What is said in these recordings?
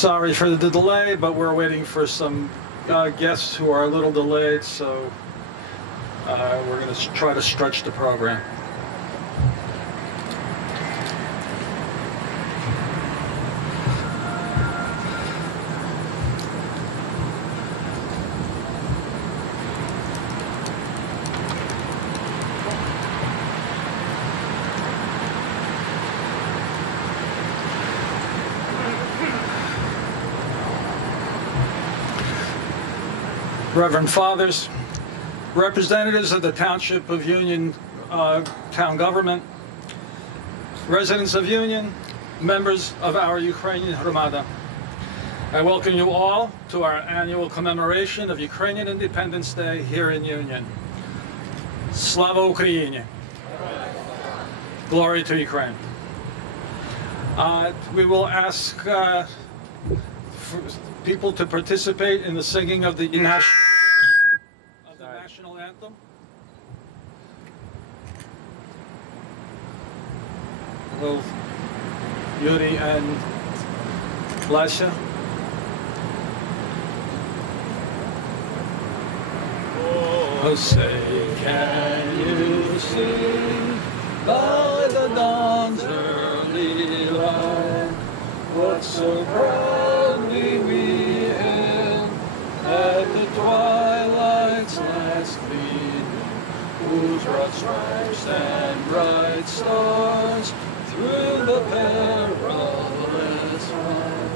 Sorry for the delay, but we're waiting for some guests who are a little delayed, so we're going to try to stretch the program. Reverend Fathers, representatives of the Township of Union town government, residents of Union, members of our Ukrainian Hromada, I welcome you all to our annual commemoration of Ukrainian Independence Day here in Union. Slava Ukraini! Glory to Ukraine. We will ask people to participate in the singing of the national anthem. Will Yuri and Lasha? Oh, say, can you see by the dawn's early light what so proudly we hailed at the twilight's last gleaming, whose broad stripes and bright stars through the perilous fight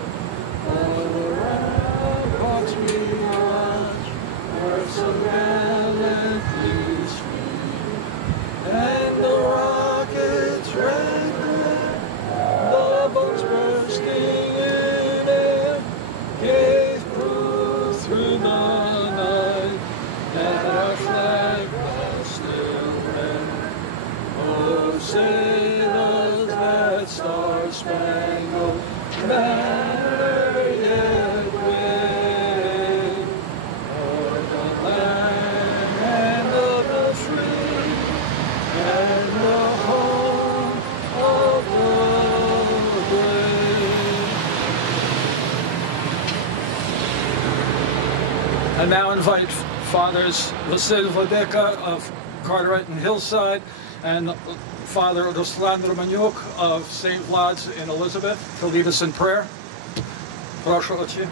o'er the ramparts we watch were so gallantly streamed, and the rockets red glare, the bombs bursting in air, gave proof through the night that our flag was still red. Oh, say does that star-spangled banner yet wave o'er the land of the free and the home of the brave. I now invite Fathers Vasil Vladeka of Carteret and Hillside and Father Ruslan Romanyuk of St. Vlad's in Elizabeth to lead us in prayer. Proszę Ojcze.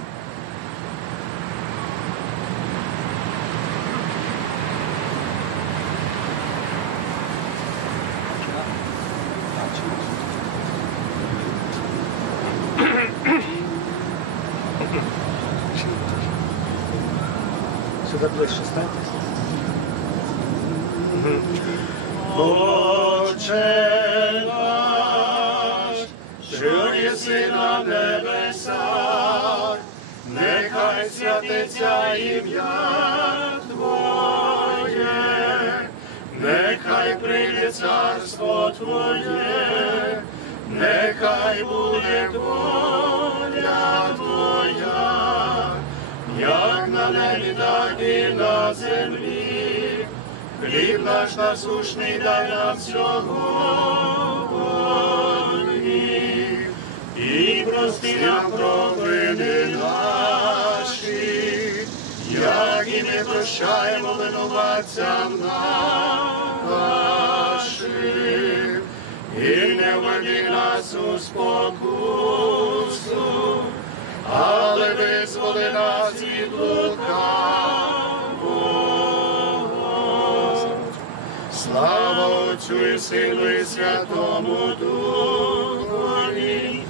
Сюда ближче станьте. Отче наш, що єси на небесах, нехай святиться ім'я Твоє, нехай прийде царство Твоє, нехай буде воля Твоя, як на небі, так і на землі. Хліб наш насущний дай нам сьогодні, і прости нам провини наші, як і ми прощаємо винуватцям нашим, і не введи нас у спокусу, але визволи нас від лукавого. Слава Отцю і Сину і Святому Духові,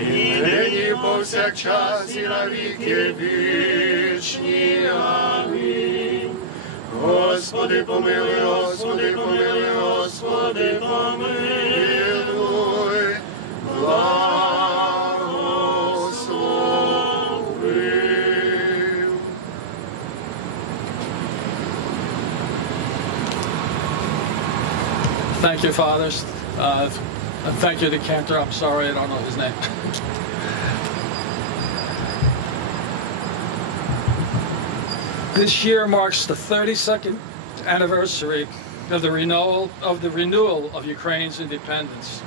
і нині повсякчас і на віки вічні. Амінь. Господи, помилуй, Господи, помилуй, Господи, помилуй, благослови. Thank you, Fathers. And thank you to Cantor. I'm sorry, I don't know his name. This year marks the 32nd anniversary of the renewal of Ukraine's independence.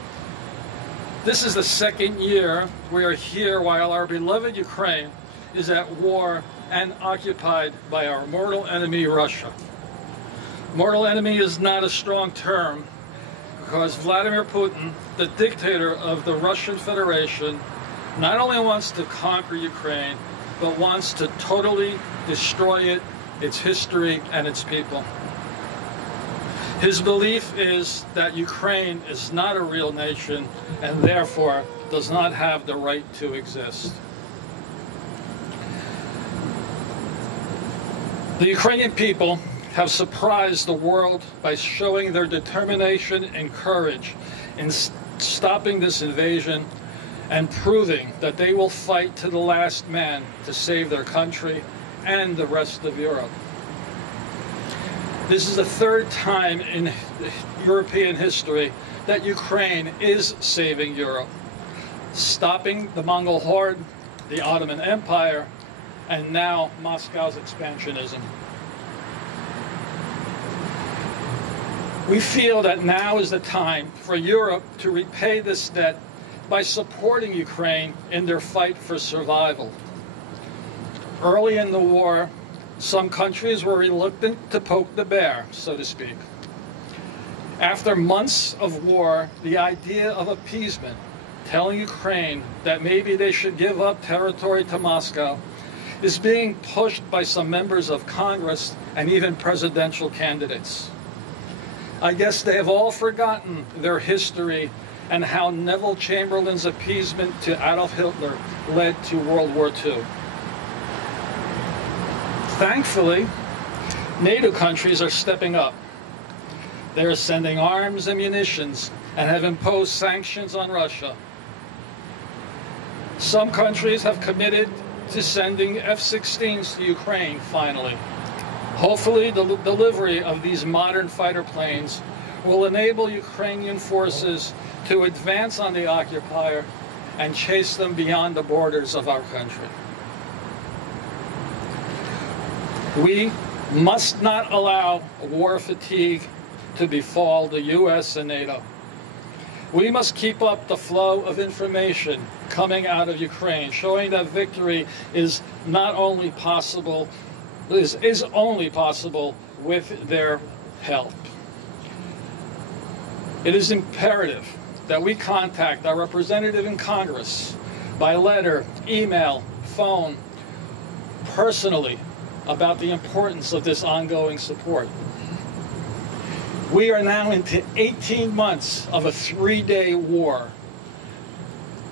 This is the second year we are here while our beloved Ukraine is at war and occupied by our mortal enemy, Russia. Mortal enemy is not a strong term because Vladimir Putin, the dictator of the Russian Federation, not only wants to conquer Ukraine, but wants to totally destroy it, its history, and its people. His belief is that Ukraine is not a real nation and therefore does not have the right to exist. The Ukrainian people have surprised the world by showing their determination and courage in stopping this invasion and proving that they will fight to the last man to save their country and the rest of Europe. This is the third time in European history that Ukraine is saving Europe, stopping the Mongol horde, the Ottoman Empire, and now Moscow's expansionism. We feel that now is the time for Europe to repay this debt by supporting Ukraine in their fight for survival. Early in the war, some countries were reluctant to poke the bear, so to speak. After months of war, the idea of appeasement, telling Ukraine that maybe they should give up territory to Moscow, is being pushed by some members of Congress and even presidential candidates. I guess they have all forgotten their history and how Neville Chamberlain's appeasement to Adolf Hitler led to World War II. Thankfully, NATO countries are stepping up. They are sending arms and munitions and have imposed sanctions on Russia. Some countries have committed to sending F-16s to Ukraine, finally. Hopefully, the delivery of these modern fighter planes will enable Ukrainian forces to advance on the occupier and chase them beyond the borders of our country. We must not allow war fatigue to befall the U.S. and NATO. We must keep up the flow of information coming out of Ukraine, showing that victory is not only possible, is only possible with their help. It is imperative that we contact our representative in Congress by letter, email, phone, personally, about the importance of this ongoing support. We are now into 18 months of a 3-day war,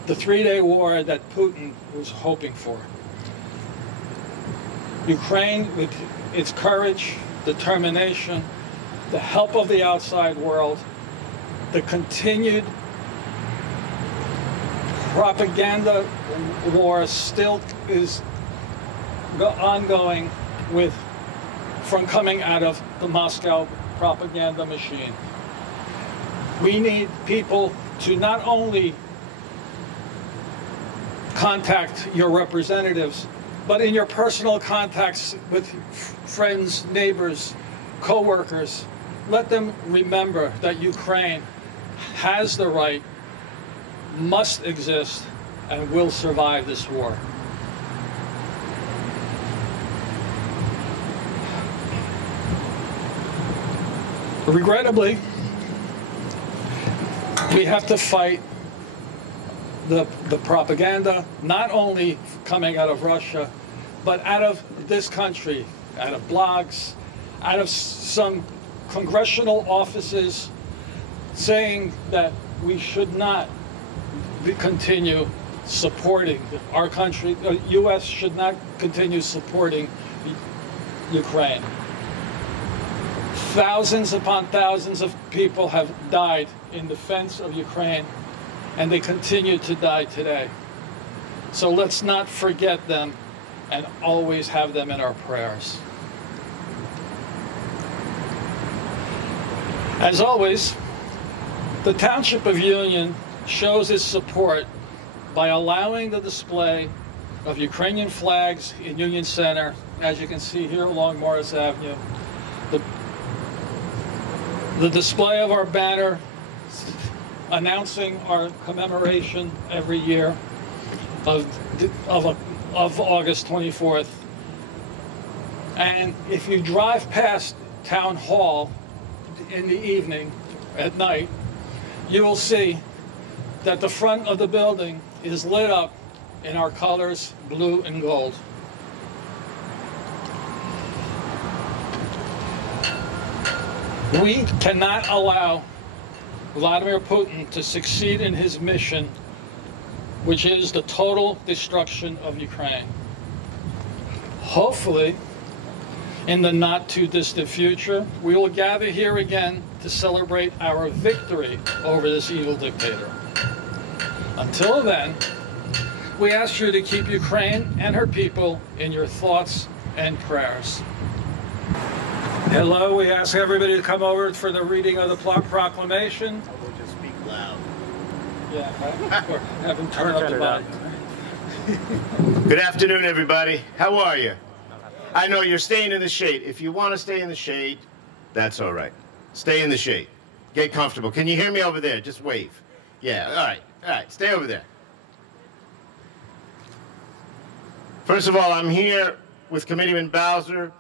the 3-day war that Putin was hoping for. Ukraine, with its courage, determination, the help of the outside world, the continued propaganda war still is ongoing from coming out of the Moscow propaganda machine. We need people to not only contact your representatives, but in your personal contacts with friends, neighbors, co-workers, let them remember that Ukraine has the right, must exist, and will survive this war. Regrettably, we have to fight the propaganda, not only coming out of Russia, but out of this country, out of blogs, out of some congressional offices saying that we should not continue supporting our country, the U.S. should not continue supporting Ukraine. Thousands upon thousands of people have died in defense of Ukraine, and they continue to die today. So let's not forget them and always have them in our prayers. As always, the Township of Union shows its support by allowing the display of Ukrainian flags in Union Center, as you can see here along Morris Avenue. The display of our banner announcing our commemoration every year of August 24th. And if you drive past Town Hall in the evening, at night, you will see that the front of the building is lit up in our colors, blue and gold. We cannot allow Vladimir Putin to succeed in his mission, which is the total destruction of Ukraine. Hopefully, in the not too distant future, we will gather here again to celebrate our victory over this evil dictator. Until then, we ask you to keep Ukraine and her people in your thoughts and prayers. Hello, we ask everybody to come over for the reading of the proclamation. We'll just speak loud. Yeah, have them turn up the volume. Good afternoon, everybody. How are you? I know you're staying in the shade. If you want to stay in the shade, that's all right. Stay in the shade. Get comfortable. Can you hear me over there? Just wave. Yeah, all right. All right, stay over there. First of all, I'm here with Committeeman Bowser.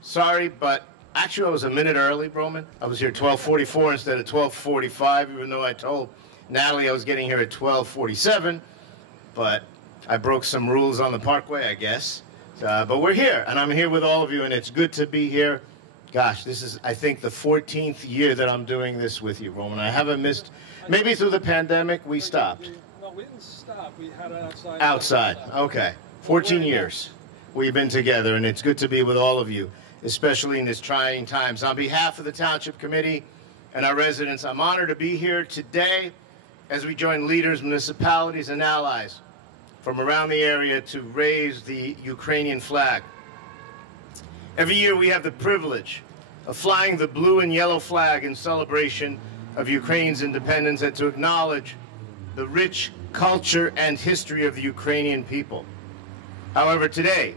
Sorry, but actually I was a minute early, Roman. I was here 12:44 instead of 12:45, even though I told Natalie I was getting here at 12:47. But I broke some rules on the Parkway, I guess. But we're here, and I'm here with all of you, and it's good to be here. Gosh, this is, I think, the 14th year that I'm doing this with you, Roman. I haven't missed, maybe through the pandemic, we stopped. No, we didn't stop. We had it outside. Outside, okay. 14 years we've been together, and it's good to be with all of you, especially in these trying times. On behalf of the Township Committee and our residents, I'm honored to be here today as we join leaders, municipalities, and allies from around the area to raise the Ukrainian flag. Every year we have the privilege of flying the blue and yellow flag in celebration of Ukraine's independence and to acknowledge the rich culture and history of the Ukrainian people. However, today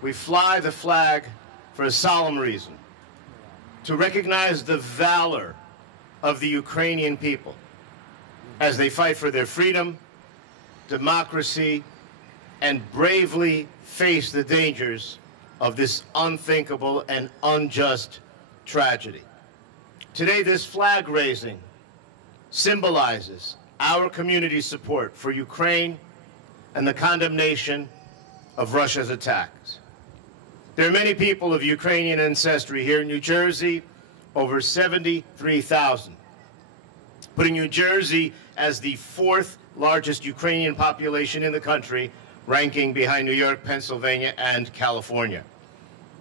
we fly the flag for a solemn reason, to recognize the valor of the Ukrainian people as they fight for their freedom, democracy, and bravely face the dangers of this unthinkable and unjust tragedy. Today, this flag raising symbolizes our community's support for Ukraine and the condemnation of Russia's attacks. There are many people of Ukrainian ancestry here in New Jersey, over 73,000, putting New Jersey as the fourth largest Ukrainian population in the country, ranking behind New York, Pennsylvania, and California.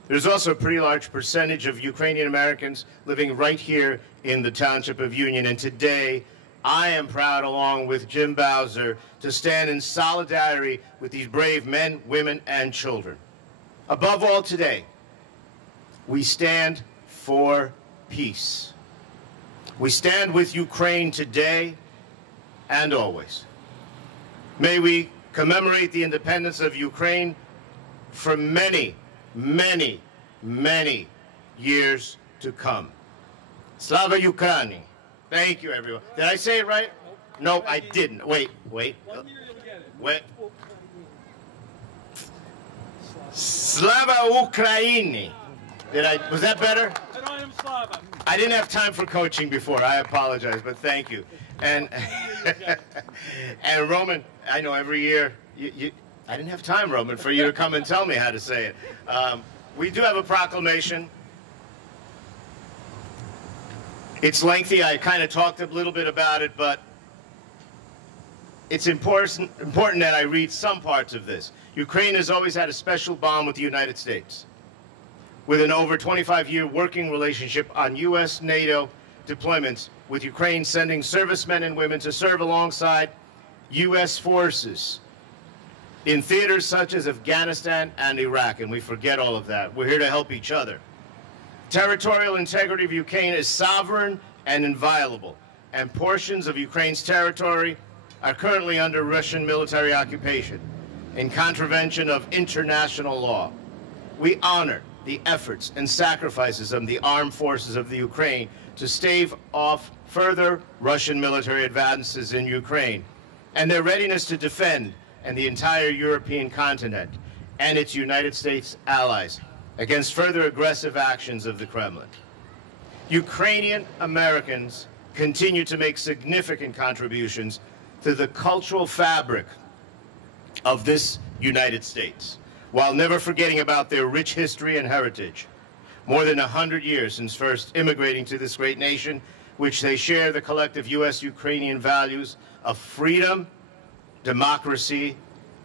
There's also a pretty large percentage of Ukrainian Americans living right here in the Township of Union, and today I am proud, along with Jim Bowser, to stand in solidarity with these brave men, women, and children. Above all today, we stand for peace. We stand with Ukraine today and always. May we commemorate the independence of Ukraine for many, many, many years to come. Slava Ukraini. Thank you, everyone. Did I say it right? Nope, I didn't. Wait. One year you'll get it. Wait. Slava Ukraini. Was that better? And I am Slava. I didn't have time for coaching before. I apologize, but thank you. And and Roman, I know every year, I didn't have time, Roman, for you to come and tell me how to say it. We do have a proclamation. It's lengthy. I kind of talked a little bit about it, but it's important that I read some parts of this. Ukraine has always had a special bond with the United States, with an over 25-year working relationship on U.S. NATO deployments, with Ukraine sending servicemen and women to serve alongside U.S. forces in theaters such as Afghanistan and Iraq, and we forget all of that. We're here to help each other. Territorial integrity of Ukraine is sovereign and inviolable, and portions of Ukraine's territory are currently under Russian military occupation in contravention of international law. We honor the efforts and sacrifices of the armed forces of the Ukraine to stave off further Russian military advances in Ukraine, and their readiness to defend and the entire European continent and its United States allies against further aggressive actions of the Kremlin. Ukrainian Americans continue to make significant contributions to the cultural fabric of this United States, while never forgetting about their rich history and heritage. More than 100 years since first immigrating to this great nation, which they share the collective U.S.-Ukrainian values of freedom, democracy,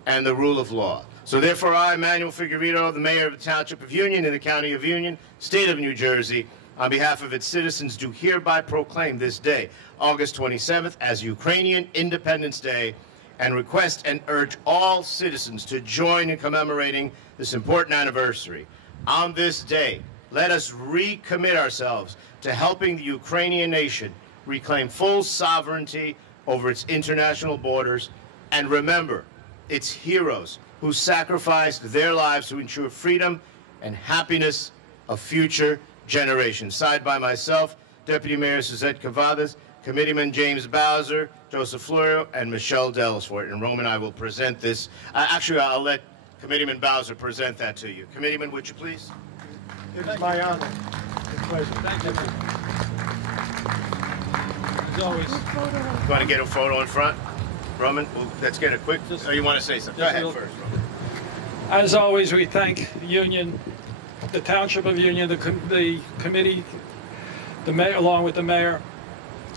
and the rule of law. So therefore, I, Emmanuel Figueredo, the mayor of the Township of Union in the County of Union, State of New Jersey, on behalf of its citizens, do hereby proclaim this day, August 27th, as Ukrainian Independence Day, and request and urge all citizens to join in commemorating this important anniversary. On this day, let us recommit ourselves to helping the Ukrainian nation reclaim full sovereignty over its international borders, and remember its heroes who sacrificed their lives to ensure freedom and happiness of future generations. Signed by myself, Deputy Mayor Suzette Cavadas, Committeeman James Bowser, Joseph Florio, and Michelle Dellisfort. And Roman, I will present this. Actually, I'll let Committeeman Bowser present that to you. Committeeman, would you please? It's my honor. It's a pleasure. Thank you. As always. You want to get a photo in front? Roman, well, let's get a quick. Oh, you want to say something? Go ahead first, Roman. As always, we thank Union, the Township of Union, the committee, the mayor, along with the mayor,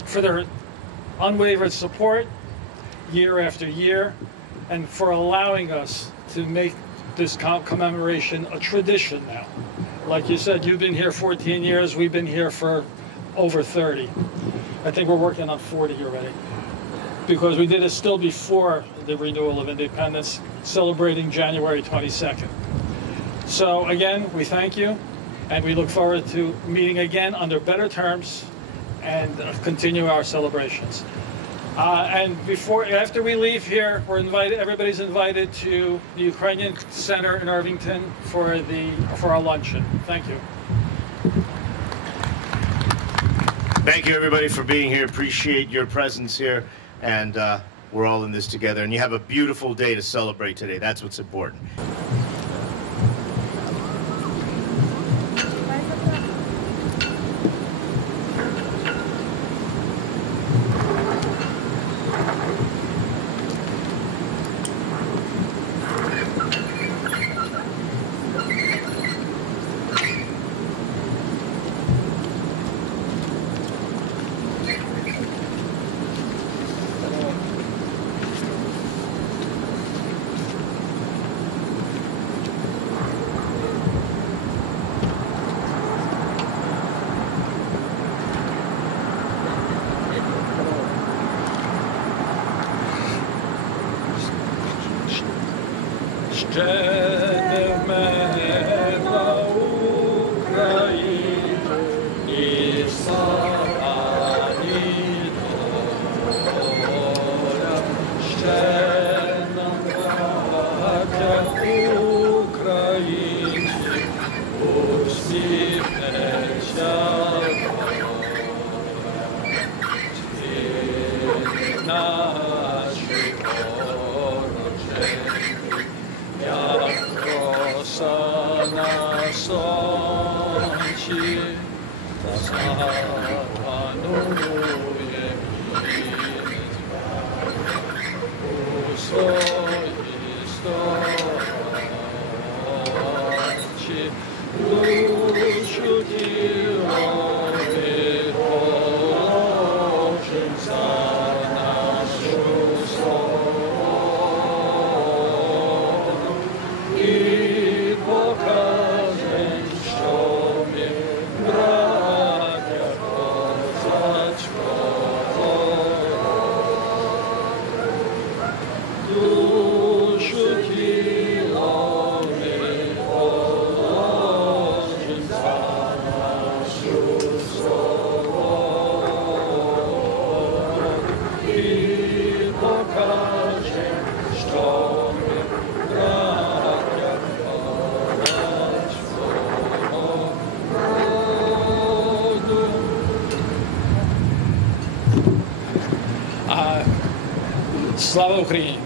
for their unwavering support year after year, and for allowing us to make this commemoration a tradition now. Like you said, you've been here 14 years, we've been here for over 30. I think we're working on 40 already, because we did it still before the renewal of independence, celebrating January 22nd. So again, we thank you, and we look forward to meeting again under better terms and continue our celebrations. And after we leave here, everybody's invited to the Ukrainian Center in Irvington for our luncheon. Thank you. Thank you, everybody, for being here. Appreciate your presence here, and we're all in this together. And you have a beautiful day to celebrate today. That's what's important. Слава Україні!